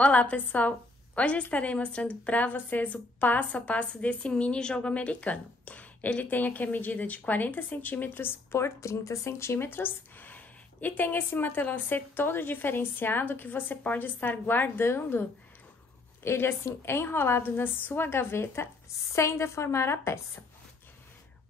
Olá, pessoal! Hoje eu estarei mostrando para vocês o passo a passo desse mini jogo americano. Ele tem aqui a medida de 40 centímetros por 30 centímetros e tem esse matelassê todo diferenciado que você pode estar guardando ele assim enrolado na sua gaveta sem deformar a peça.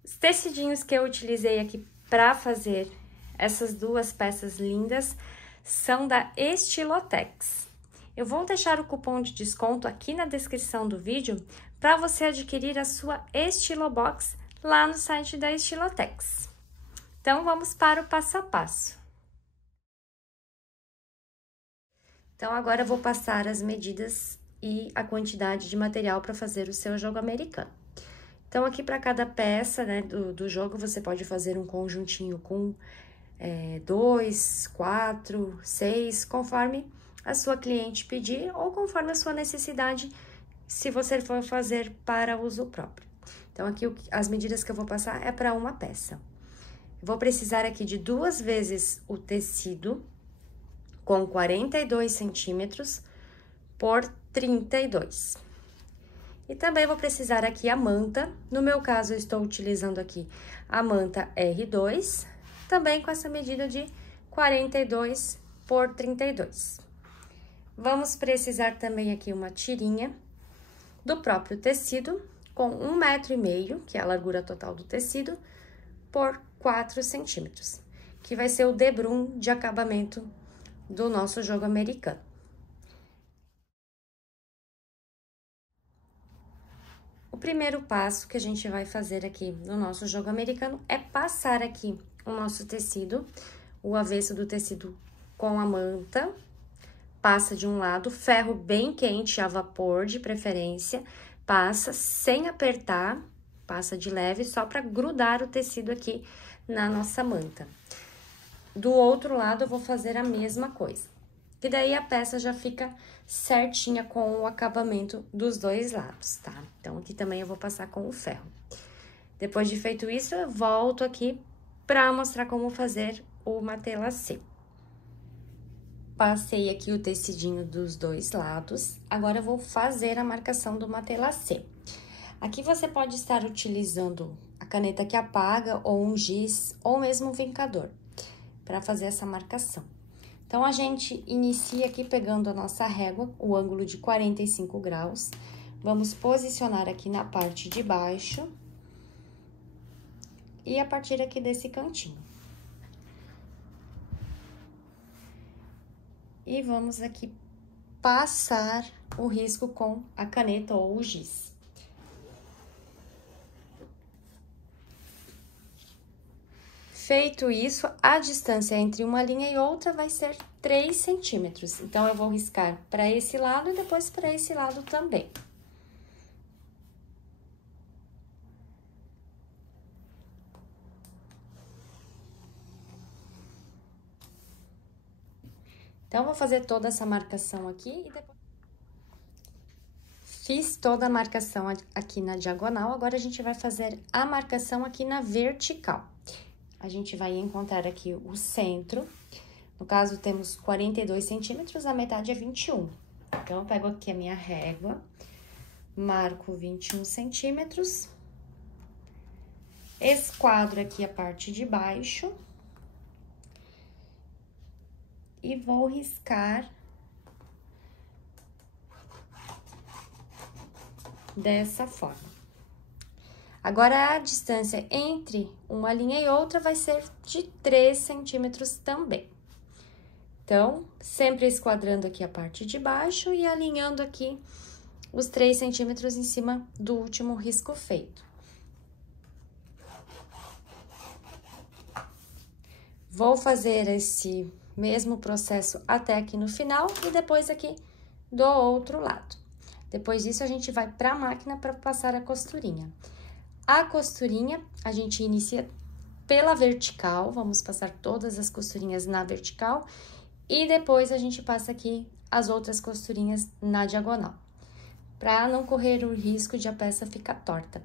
Os tecidinhos que eu utilizei aqui para fazer essas duas peças lindas são da Estilotex. Eu vou deixar o cupom de desconto aqui na descrição do vídeo para você adquirir a sua Estilobox lá no site da Estilotex. Então, vamos para o passo a passo. Então, agora eu vou passar as medidas e a quantidade de material para fazer o seu jogo americano. Então, aqui para cada peça, né, do jogo, você pode fazer um conjuntinho com 2, 4, 6, conforme a sua cliente pedir ou conforme a sua necessidade, se você for fazer para uso próprio. Então, aqui as medidas que eu vou passar é para uma peça. Vou precisar aqui de 2 vezes o tecido com 42 centímetros por 32. E também vou precisar aqui a manta, no meu caso eu estou utilizando aqui a manta R2, também com essa medida de 42 por 32. Vamos precisar também aqui uma tirinha do próprio tecido, com 1,5 m, que é a largura total do tecido, por 4 centímetros, que vai ser o debrum de acabamento do nosso jogo americano. O primeiro passo que a gente vai fazer aqui no nosso jogo americano é passar aqui o nosso tecido, o avesso do tecido com a manta, passa de um lado, ferro bem quente a vapor de preferência, passa sem apertar, passa de leve só para grudar o tecido aqui na nossa manta. Do outro lado eu vou fazer a mesma coisa. E daí a peça já fica certinha com o acabamento dos dois lados, tá? Então, aqui também eu vou passar com o ferro. Depois de feito isso, eu volto aqui para mostrar como fazer o matelassê. Passei aqui o tecidinho dos dois lados, agora eu vou fazer a marcação do matelassê. Aqui você pode estar utilizando a caneta que apaga, ou um giz, ou mesmo um vincador, para fazer essa marcação. Então, a gente inicia aqui pegando a nossa régua, o ângulo de 45 graus. Vamos posicionar aqui na parte de baixo. E a partir aqui desse cantinho. E vamos aqui passar o risco com a caneta ou o giz. Feito isso, a distância entre uma linha e outra vai ser 3 centímetros. Então, eu vou riscar para esse lado e depois para esse lado também. Então, vou fazer toda essa marcação aqui e depois... Fiz toda a marcação aqui na diagonal, agora a gente vai fazer a marcação aqui na vertical. A gente vai encontrar aqui o centro, no caso, temos 42 centímetros, a metade é 21. Então, eu pego aqui a minha régua, marco 21 centímetros, esquadro aqui a parte de baixo e vou riscar dessa forma. Agora, a distância entre uma linha e outra vai ser de 3 centímetros também. Então, sempre esquadrando aqui a parte de baixo e alinhando aqui os 3 centímetros em cima do último risco feito. Vou fazer esse mesmo processo até aqui no final e depois aqui do outro lado. Depois disso, a gente vai para a máquina para passar a costurinha. A costurinha, a gente inicia pela vertical, vamos passar todas as costurinhas na vertical e depois a gente passa aqui as outras costurinhas na diagonal, para não correr o risco de a peça ficar torta.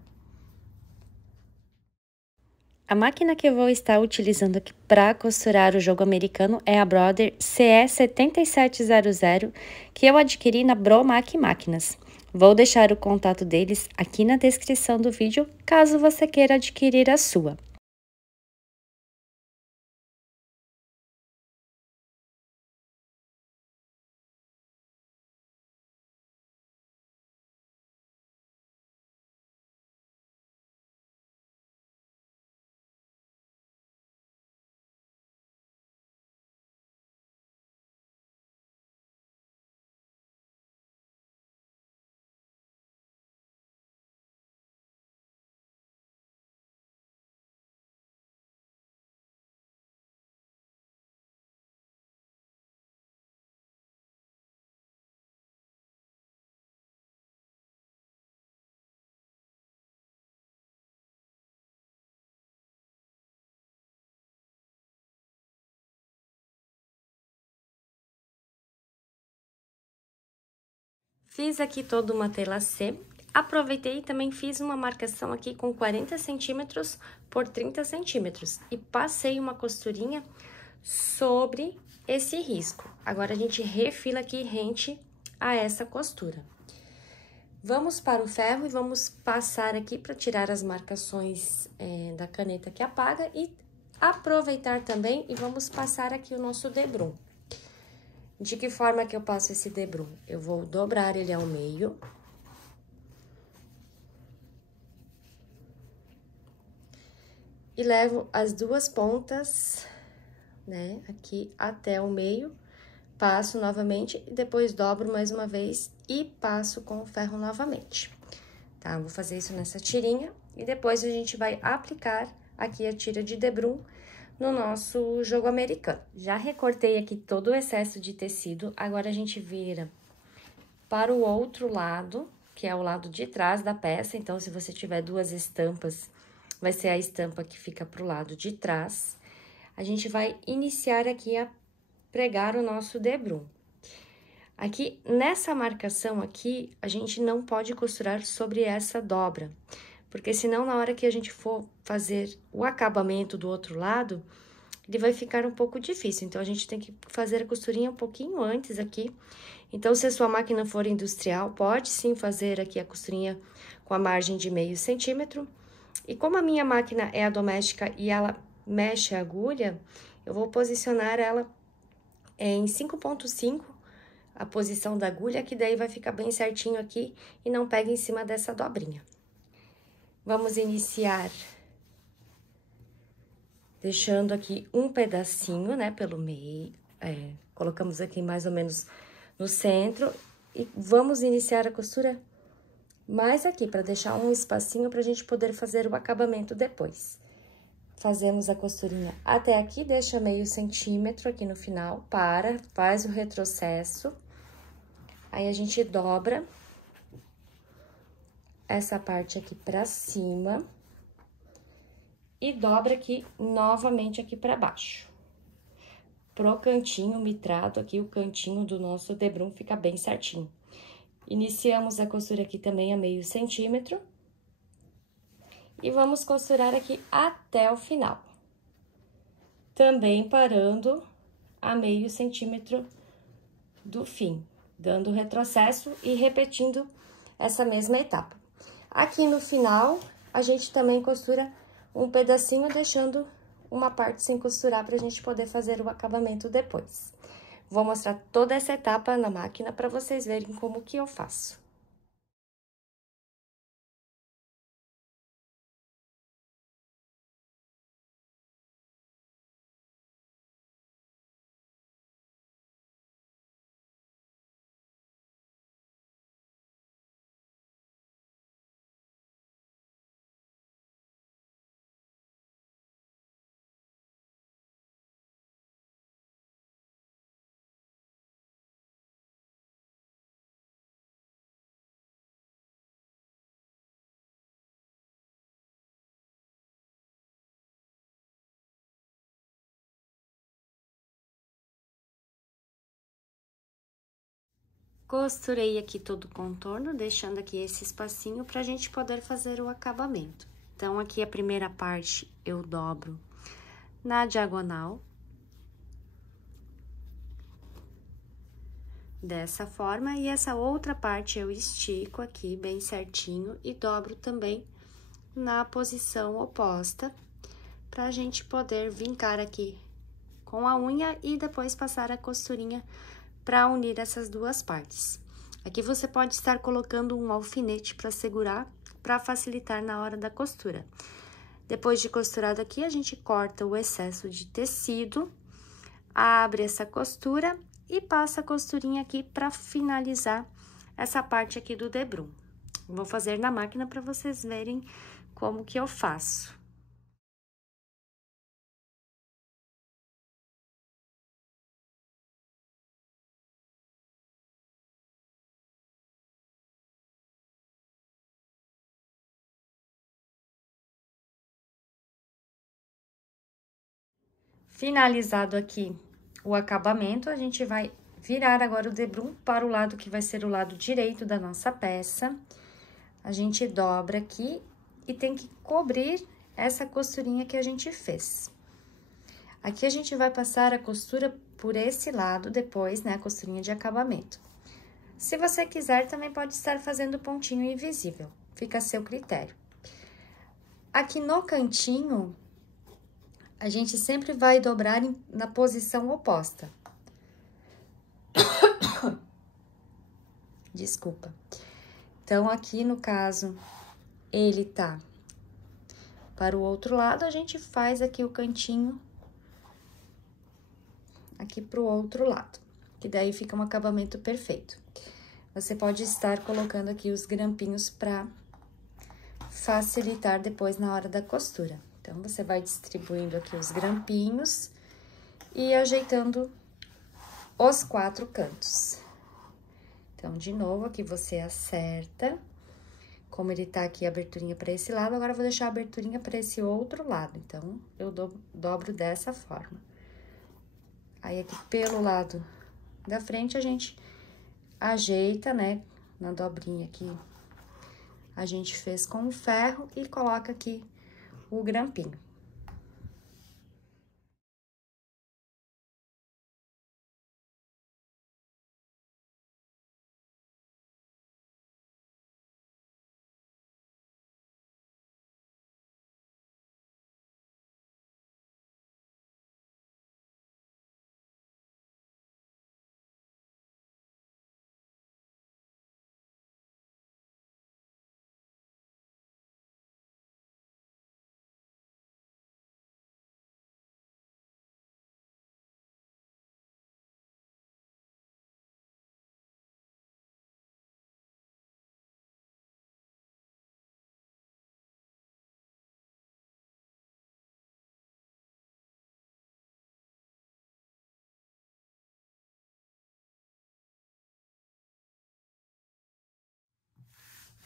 A máquina que eu vou estar utilizando aqui para costurar o jogo americano é a Brother CE7700, que eu adquiri na Bromac Máquinas. Vou deixar o contato deles aqui na descrição do vídeo, caso você queira adquirir a sua. Fiz aqui toda uma tela C, aproveitei e também fiz uma marcação aqui com 40 centímetros por 30 centímetros e passei uma costurinha sobre esse risco. Agora, a gente refila aqui rente a essa costura. Vamos para o ferro e vamos passar aqui para tirar as marcações da caneta que apaga e aproveitar também e vamos passar aqui o nosso debrum. De que forma que eu passo esse debrum? Eu vou dobrar ele ao meio. E levo as duas pontas, né, aqui até o meio. Passo novamente e depois dobro mais uma vez e passo com o ferro novamente. Tá? Vou fazer isso nessa tirinha e depois a gente vai aplicar aqui a tira de debrum no nosso jogo americano. Já recortei aqui todo o excesso de tecido, agora a gente vira para o outro lado, que é o lado de trás da peça. Então, se você tiver duas estampas, vai ser a estampa que fica pro lado de trás. A gente vai iniciar aqui a pregar o nosso debrum. Aqui, nessa marcação aqui, a gente não pode costurar sobre essa dobra, porque senão na hora que a gente for fazer o acabamento do outro lado, ele vai ficar um pouco difícil. Então, a gente tem que fazer a costurinha um pouquinho antes aqui. Então, se a sua máquina for industrial, pode sim fazer aqui a costurinha com a margem de meio centímetro. E como a minha máquina é a doméstica e ela mexe a agulha, eu vou posicionar ela em 5,5, a posição da agulha, que daí vai ficar bem certinho aqui e não pega em cima dessa dobrinha. Vamos iniciar deixando aqui um pedacinho, né, pelo meio, colocamos aqui mais ou menos no centro e vamos iniciar a costura mais aqui, para deixar um espacinho pra gente poder fazer o acabamento depois. Fazemos a costurinha até aqui, deixa meio centímetro aqui no final, faz o retrocesso. Aí, a gente dobra essa parte aqui pra cima e dobra aqui novamente aqui pra baixo. Pro cantinho mitrado aqui, o cantinho do nosso debrum fica bem certinho. Iniciamos a costura aqui também a meio centímetro. E vamos costurar aqui até o final. Também parando a meio centímetro do fim, dando retrocesso e repetindo essa mesma etapa. Aqui no final, a gente também costura um pedacinho, deixando uma parte sem costurar pra gente poder fazer o acabamento depois. Vou mostrar toda essa etapa na máquina para vocês verem como que eu faço. Costurei aqui todo o contorno, deixando aqui esse espacinho pra gente poder fazer o acabamento. Então, aqui a primeira parte eu dobro na diagonal. Dessa forma, e essa outra parte eu estico aqui bem certinho e dobro também na posição oposta, pra gente poder vincar aqui com a unha e depois passar a costurinha pra unir essas duas partes. Aqui você pode estar colocando um alfinete pra segurar, pra facilitar na hora da costura. Depois de costurado aqui, a gente corta o excesso de tecido, abre essa costura e passa a costurinha aqui para finalizar essa parte aqui do debrum. Vou fazer na máquina para vocês verem como que eu faço. Finalizado aqui o acabamento, a gente vai virar agora o debrum para o lado que vai ser o lado direito da nossa peça. A gente dobra aqui e tem que cobrir essa costurinha que a gente fez. Aqui a gente vai passar a costura por esse lado depois, né, a costurinha de acabamento. Se você quiser, também pode estar fazendo pontinho invisível, fica a seu critério. Aqui no cantinho, a gente sempre vai dobrar na posição oposta. Desculpa. Então, aqui no caso, ele tá para o outro lado, a gente faz aqui o cantinho aqui pro outro lado, que daí fica um acabamento perfeito. Você pode estar colocando aqui os grampinhos pra facilitar depois na hora da costura. Então, você vai distribuindo aqui os grampinhos e ajeitando os 4 cantos. Então, de novo, aqui você acerta, como ele tá aqui a aberturinha para esse lado, agora eu vou deixar a aberturinha para esse outro lado. Então, eu dobro dessa forma. Aí, aqui pelo lado da frente, a gente ajeita, né, na dobrinha aqui, a gente fez com o ferro e coloca aqui o grampinho.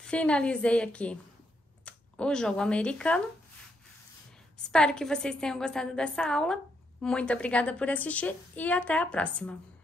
Finalizei aqui o jogo americano. Espero que vocês tenham gostado dessa aula. Muito obrigada por assistir e até a próxima!